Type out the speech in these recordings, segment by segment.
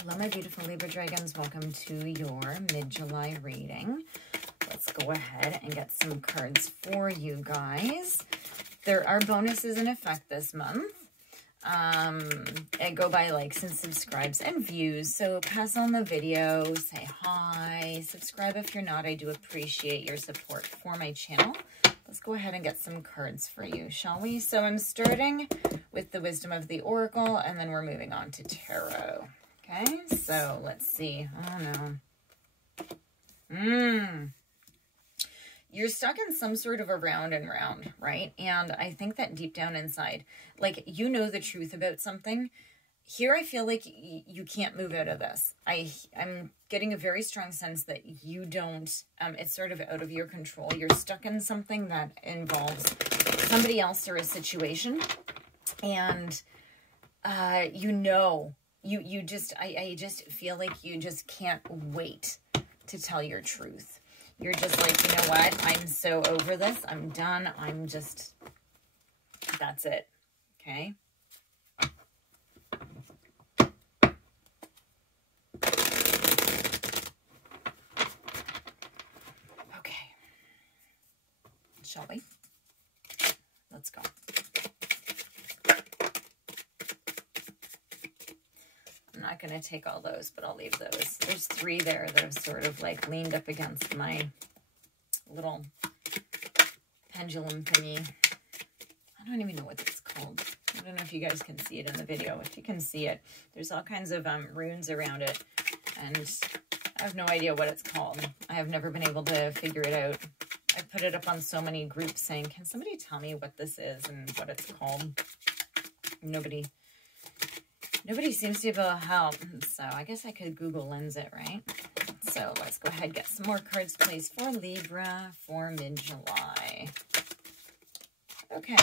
Hello, my beautiful Libra dragons. Welcome to your mid-July reading. Let's go ahead and get some cards for you guys. There are bonuses in effect this month. And go by likes and subscribes and views. So pass on the video, say hi, subscribe if you're not. I do appreciate your support for my channel. Let's go ahead and get some cards for you, shall we? So I'm starting with the Wisdom of the Oracle, and then we're moving on to Tarot. Okay, so let's see. Oh no. You're stuck in some sort of a round and round, right? And I think that deep down inside, like, you know the truth about something. Here I feel like you can't move out of this. I'm getting a very strong sense that you don't, it's sort of out of your control. You're stuck in something that involves somebody else or a situation. And, you know, I just feel like you just can't wait to tell your truth. You're just like, you know what? I'm so over this. I'm done. That's it. Okay. Okay. Shall we? Let's go. I'm not going to take all those, but I'll leave those. There's 3 there that have sort of like leaned up against my little pendulum thingy. I don't even know what it's called. I don't know if you guys can see it in the video. If you can see it, there's all kinds of runes around it, and I have no idea what it's called. I have never been able to figure it out. I put it up on so many groups saying, can somebody tell me what this is and what it's called? Nobody seems to be able to help, so I guess I could Google Lens it, right? So let's go ahead and get some more cards, please, for Libra for mid-July. Okay.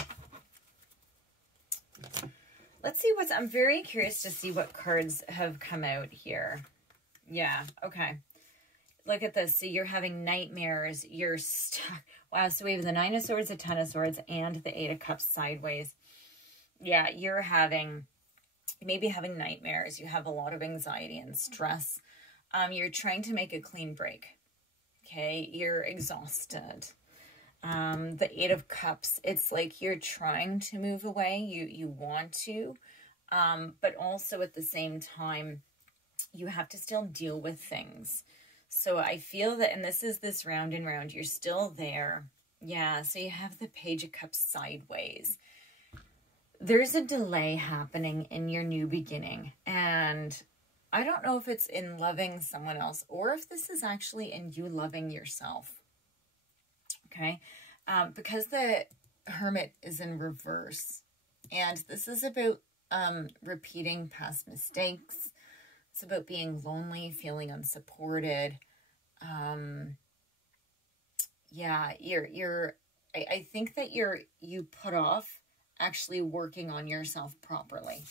Let's see what's... I'm very curious to see what cards have come out here. Yeah, okay. Look at this. So you're having nightmares. You're stuck. Wow, so we have the 9 of Swords, the 10 of Swords, and the 8 of Cups sideways. Yeah, you're having... maybe having nightmares. You have a lot of anxiety and stress. You're trying to make a clean break. Okay, you're exhausted. The 8 of Cups, it's like you're trying to move away. You want to, but also at the same time, you have to still deal with things. So I feel that, and this is this round and round, you're still there. Yeah, so you have the Page of Cups sideways. There's a delay happening in your new beginning, and I don't know if it's in loving someone else or if this is actually in you loving yourself. Okay, because the Hermit is in reverse, and this is about repeating past mistakes. It's about being lonely, feeling unsupported. Yeah, I think that you put off actually working on yourself properly,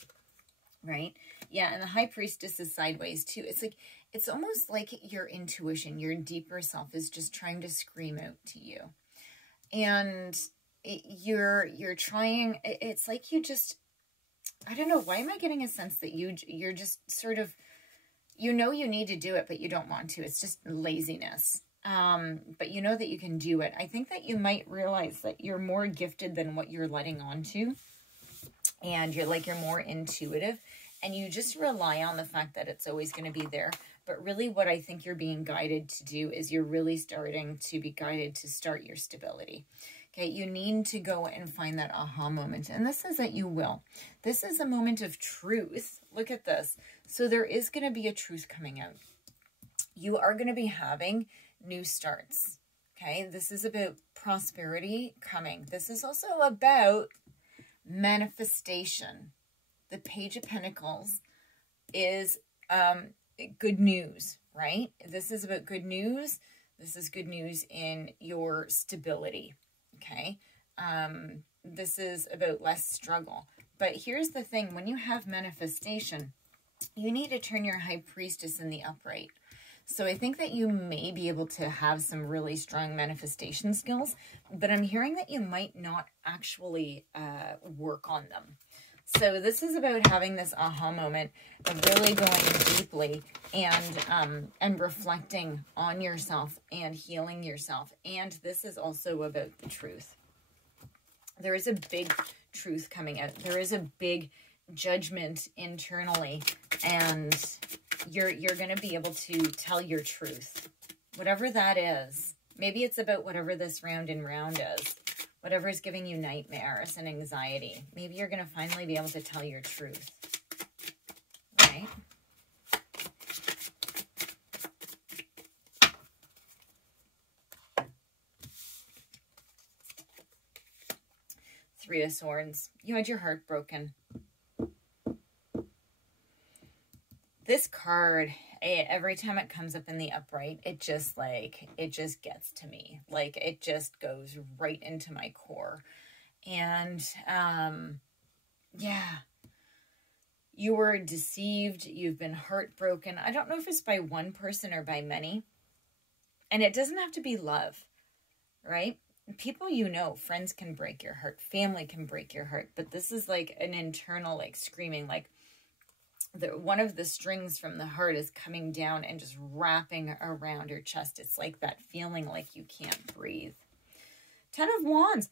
right? Yeah, and the High Priestess is sideways too. It's like, it's almost like your intuition, your deeper self is just trying to scream out to you. And you're trying, it's like you just, I don't know, why am I getting a sense that you're just sort of, you know you need to do it, but you don't want to. It's just laziness. But you know that you can do it. I think that you might realize that you're more gifted than what you're letting on to. And you're more intuitive. And you just rely on the fact that it's always going to be there. But really what I think you're being guided to do is you're really starting to be guided to start your stability. Okay, you need to go and find that aha moment. And this is that you will. This is a moment of truth. Look at this. So there is going to be a truth coming out. You are going to be having new starts. Okay, this is about prosperity coming. This is also about manifestation. The Page of Pentacles is good news, right? This is about good news. This is good news in your stability. Okay, this is about less struggle. But here's the thing: when you have manifestation, you need to turn your High Priestess in the upright. So I think that you may be able to have some really strong manifestation skills, but I'm hearing that you might not actually work on them. So this is about having this aha moment of really going deeply and reflecting on yourself and healing yourself. And this is also about the truth. There is a big truth coming out. There is a big judgment internally, and you're going to be able to tell your truth, whatever that is. Maybe it's about whatever this round and round is, whatever is giving you nightmares and anxiety. Maybe you're going to finally be able to tell your truth, right? Three of Swords. You had your heart broken. This card, every time it comes up in the upright, it just gets to me. Like, it just goes right into my core. And, yeah, you were deceived. You've been heartbroken. I don't know if it's by one person or by many. And it doesn't have to be love, right? People you know, friends can break your heart. Family can break your heart. But this is like an internal, like, screaming, like, one of the strings from the heart is coming down and just wrapping around your chest. It's like that feeling like you can't breathe. Ten of Wands.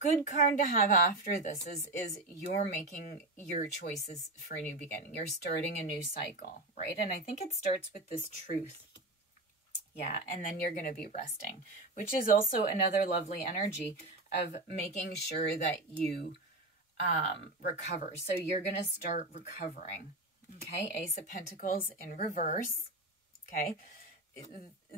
Good card to have after this is you're making your choices for a new beginning. You're starting a new cycle, right? And I think it starts with this truth. Yeah, and then you're going to be resting, which is also another lovely energy of making sure that you recover. So you're going to start recovering. Okay, Ace of Pentacles in reverse. Okay,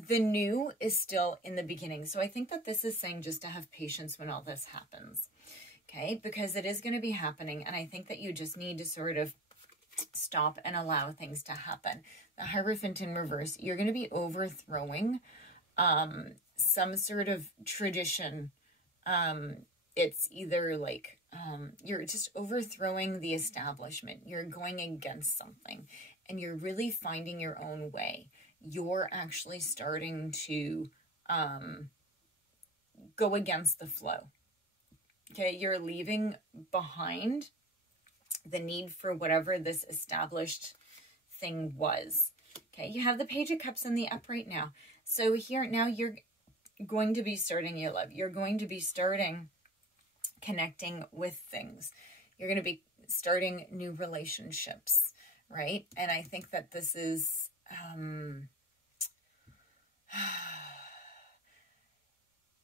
the new is still in the beginning. So I think that this is saying just to have patience when all this happens. Okay, because it is going to be happening. And I think that you just need to sort of stop and allow things to happen. The Hierophant in reverse, you're going to be overthrowing some sort of tradition. It's either like you're just overthrowing the establishment. You're going against something and you're really finding your own way. You're actually starting to go against the flow. Okay, you're leaving behind the need for whatever this established thing was. Okay, you have the Page of Cups in the upright now. So here, now you're going to be starting your love. You're going to be starting connecting with things. You're going to be starting new relationships, right? And I think that this is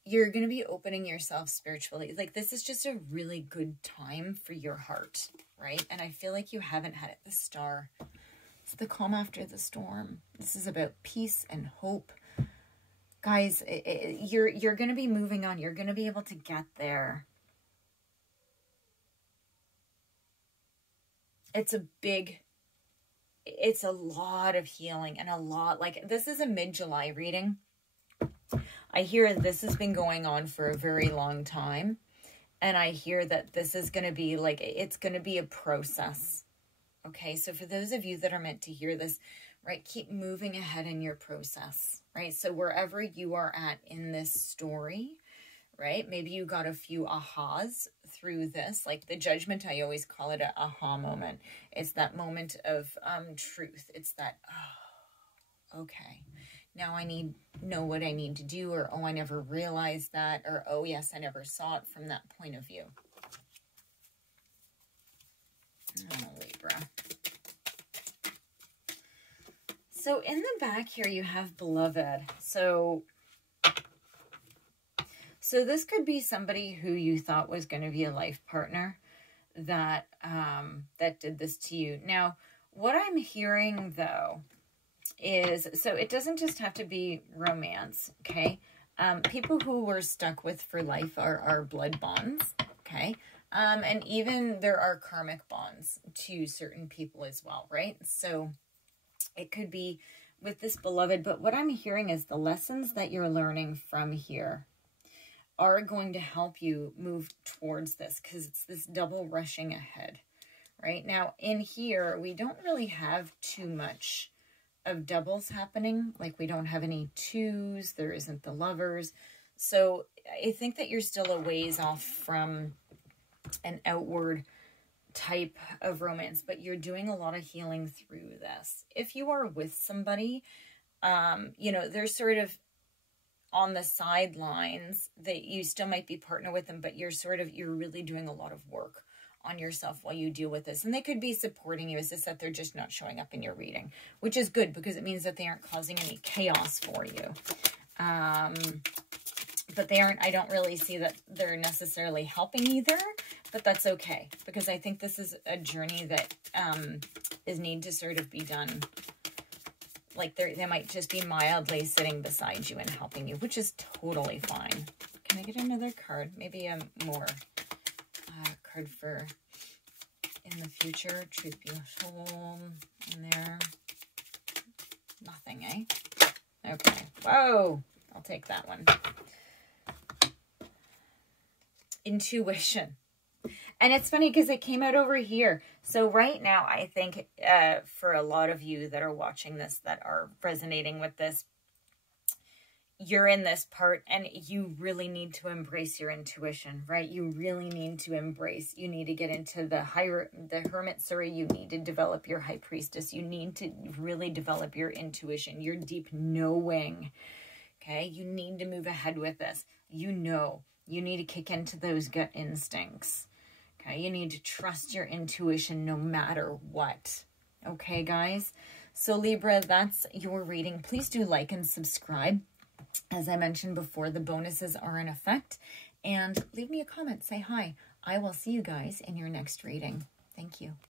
you're going to be opening yourself spiritually. Like, this is just a really good time for your heart, right? And I feel like you haven't had it. The Star, it's the calm after the storm. This is about peace and hope. Guys, you're going to be moving on. You're going to be able to get there. It's a lot of healing and a lot, like, this is a mid-July reading. I hear this has been going on for a very long time. And I hear that this is going to be like, it's going to be a process. Okay, so for those of you that are meant to hear this, right, keep moving ahead in your process, right? So wherever you are at in this story, right, maybe you got a few ahas through this. Like the Judgment, I always call it an aha moment. It's that moment of truth. It's that, oh, okay, now I know what I need to do, or oh, I never realized that, or oh, yes, I never saw it from that point of view. Oh, Libra. So in the back here, you have Beloved. So this could be somebody who you thought was going to be a life partner that did this to you. Now, what I'm hearing, though, is, so it doesn't just have to be romance, okay? People who we're stuck with for life are blood bonds, okay? And even there are karmic bonds to certain people as well, right? So it could be with this Beloved, but what I'm hearing is the lessons that you're learning from here are going to help you move towards this, because it's this double rushing ahead, right? Now, in here, we don't really have too much of doubles happening. Like, we don't have any twos. There isn't the Lovers. So I think that you're still a ways off from an outward type of romance, but you're doing a lot of healing through this. If you are with somebody, you know, they're sort of on the sidelines, that you still might be partner with them, but you're really doing a lot of work on yourself while you deal with this. And they could be supporting you. It's just that they're just not showing up in your reading, which is good because it means that they aren't causing any chaos for you. But they aren't, I don't really see that they're necessarily helping either, but that's okay, because I think this is a journey that is need to sort of be done. Like they might just be mildly sitting beside you and helping you, which is totally fine. Can I get another card? Maybe a more card for in the future. Truth be told, in there. Nothing, eh? Okay. Whoa. I'll take that one. Intuition. And it's funny because it came out over here. So right now, I think for a lot of you that are watching this, that are resonating with this, you're in this part and you really need to embrace your intuition, right? You really need to embrace, you need to get into the hermit, sorry, you need to develop your high priestess. You need to really develop your intuition, your deep knowing, okay? You need to move ahead with this. You know, you need to kick into those gut instincts. Okay, you need to trust your intuition no matter what. Okay, guys? So Libra, that's your reading. Please do like and subscribe. As I mentioned before, the bonuses are in effect. And leave me a comment. Say hi. I will see you guys in your next reading. Thank you.